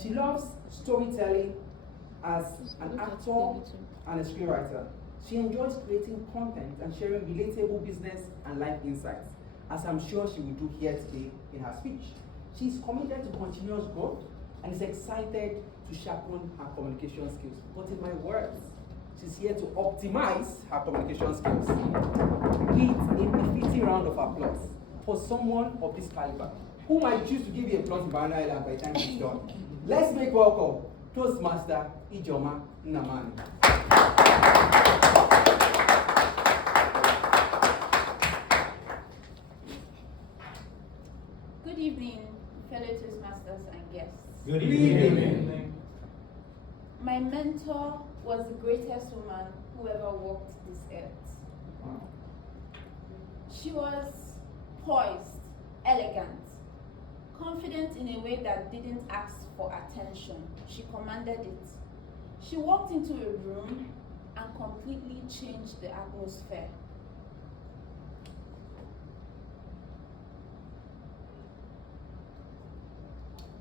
She loves storytelling as an actor and a screenwriter. She enjoys creating content and sharing relatable business and life insights, as I'm sure she will do here today in her speech. She's committed to continuous growth and is excited to sharpen her communication skills. But in my words, she's here to optimize her communication skills. Please, a befitting round of applause for someone of this caliber, whom I choose to give you applause in Banana Island by the time she's done. Let's make welcome Toastmaster Ijoma Nnamani. Good evening, fellow Toastmasters and guests. Good evening. My mentor was the greatest woman who ever walked this earth. Wow. She was poised, elegant, confident in a way that didn't ask for attention. She commanded it. She walked into a room and completely changed the atmosphere.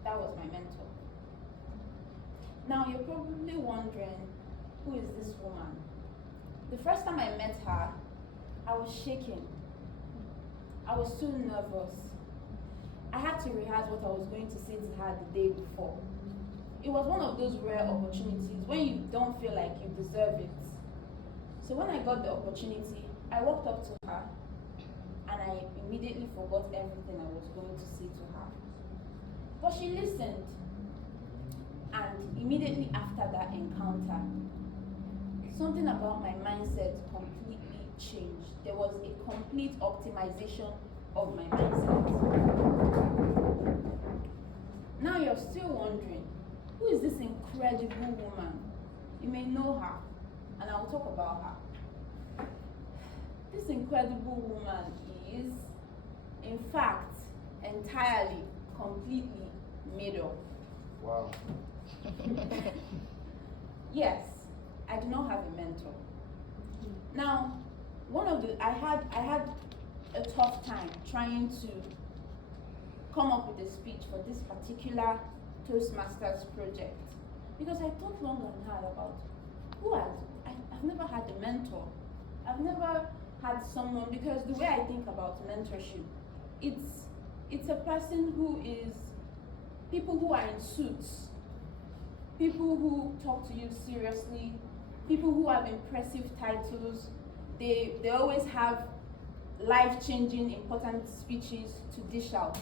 That was my mentor. Now you're probably wondering, who is this woman? The first time I met her, I was shaking. I was so nervous. I had to rehearse what I was going to say to her the day before. It was one of those rare opportunities when you don't feel like you deserve it. So when I got the opportunity, I walked up to her and I immediately forgot everything I was going to say to her. But she listened, and immediately after that encounter, something about my mindset completely changed. There was a complete optimization of my mindset. Now you're still wondering, who is this incredible woman? You may know her, and I'll talk about her. This incredible woman is, in fact, entirely, completely made up. Wow. Yes, I do not have a mentor. Now, I had a tough time trying to come up with a speech for this particular Toastmasters project, because I thought long and hard about I've never had a mentor. I've never had someone, because the way I think about mentorship, it's a person who is people who are in suits, people who talk to you seriously, people who have impressive titles. They always have life-changing, important speeches to dish out.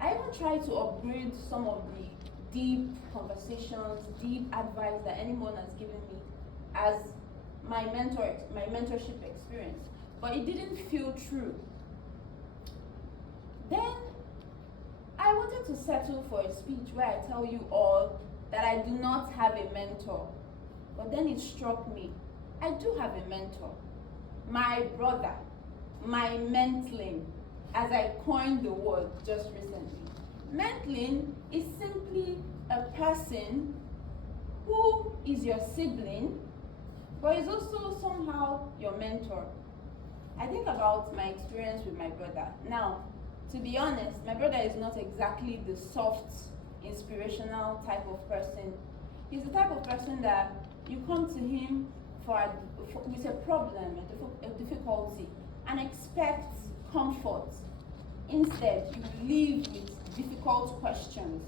I even try to upgrade some of the deep conversations, deep advice that anyone has given me as my mentorship experience, but it didn't feel true. Then I wanted to settle for a speech where I tell you all that I do not have a mentor. But then it struck me, I do have a mentor. My brother, my mentling, as I coined the word just recently. Mentling is simply a person who is your sibling, but is also somehow your mentor. I think about my experience with my brother. Now, to be honest, my brother is not exactly the soft, inspirational type of person. He's the type of person that you come to him with a problem, a difficulty, and expect comfort. Instead, you leave with difficult questions.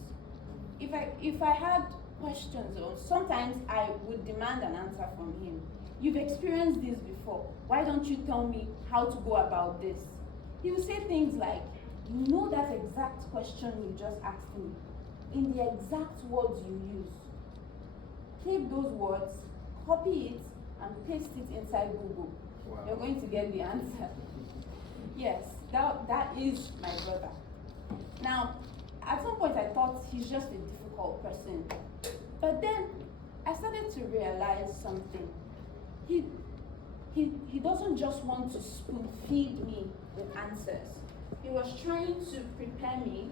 If I had questions, or sometimes I would demand an answer from him. You've experienced this before. Why don't you tell me how to go about this? He would say things like, you know that exact question you just asked me, in the exact words you use. Take those words, copy it, and paste it inside Google. Wow. You're going to get the answer. Yes, that is my brother. Now, at some point I thought he's just a difficult person. But then I started to realize something. He doesn't just want to spoon feed me with answers. He was trying to prepare me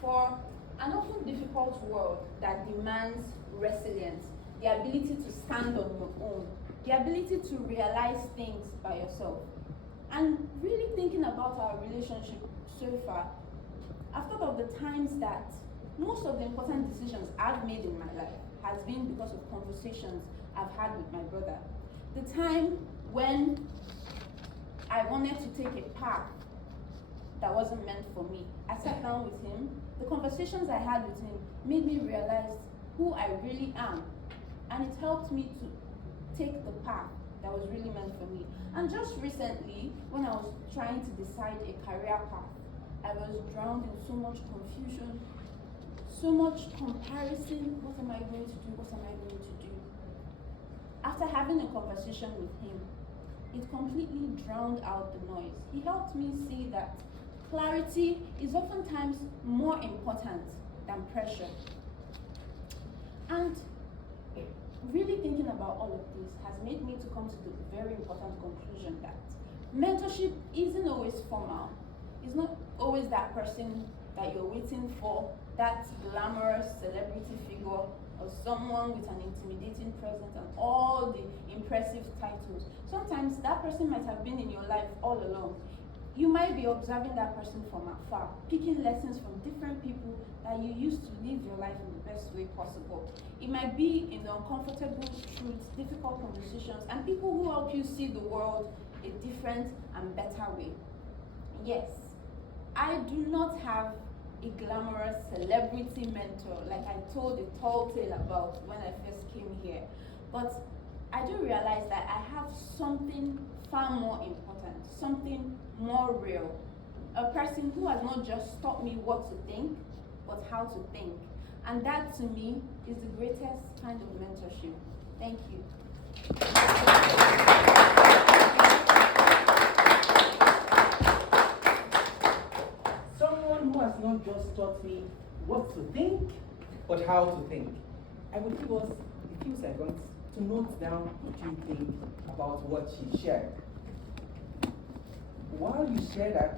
for an often difficult world that demands resilience, the ability to stand on your own, the ability to realize things by yourself. And really thinking about our relationship so far, I've thought of the times that Most of the important decisions I've made in my life has been because of conversations I've had with my brother. The time when I wanted to take a path that wasn't meant for me, I sat down with him. The conversations I had with him made me realize who I really am, and it helped me to take the path that was really meant for me. And just recently, when I was trying to decide a career path, I was drowned in so much confusion, so much comparison. What am I going to do? What am I going to do? After having a conversation with him, it completely drowned out the noise. He helped me see that clarity is oftentimes more important than pressure. And really thinking about all of this has made me to come to the very important conclusion that mentorship isn't always formal. It's not always that person that you're waiting for, that glamorous celebrity figure or someone with an intimidating presence and all the impressive titles. Sometimes that person might have been in your life all along. You might be observing that person from afar, picking lessons from different people that you used to live your life in the best way possible. It might be in uncomfortable truths, difficult conversations, and people who help you see the world a different and better way. Yes, I do not have a glamorous celebrity mentor like I told a tall tale about when I first came here, but I do realize that I have something far more important, something more real. A person who has not just taught me what to think, but how to think. And that to me is the greatest kind of mentorship. Thank you. Someone who has not just taught me what to think, but how to think. I will give us a few seconds to note down what you think about what she shared. While you share that,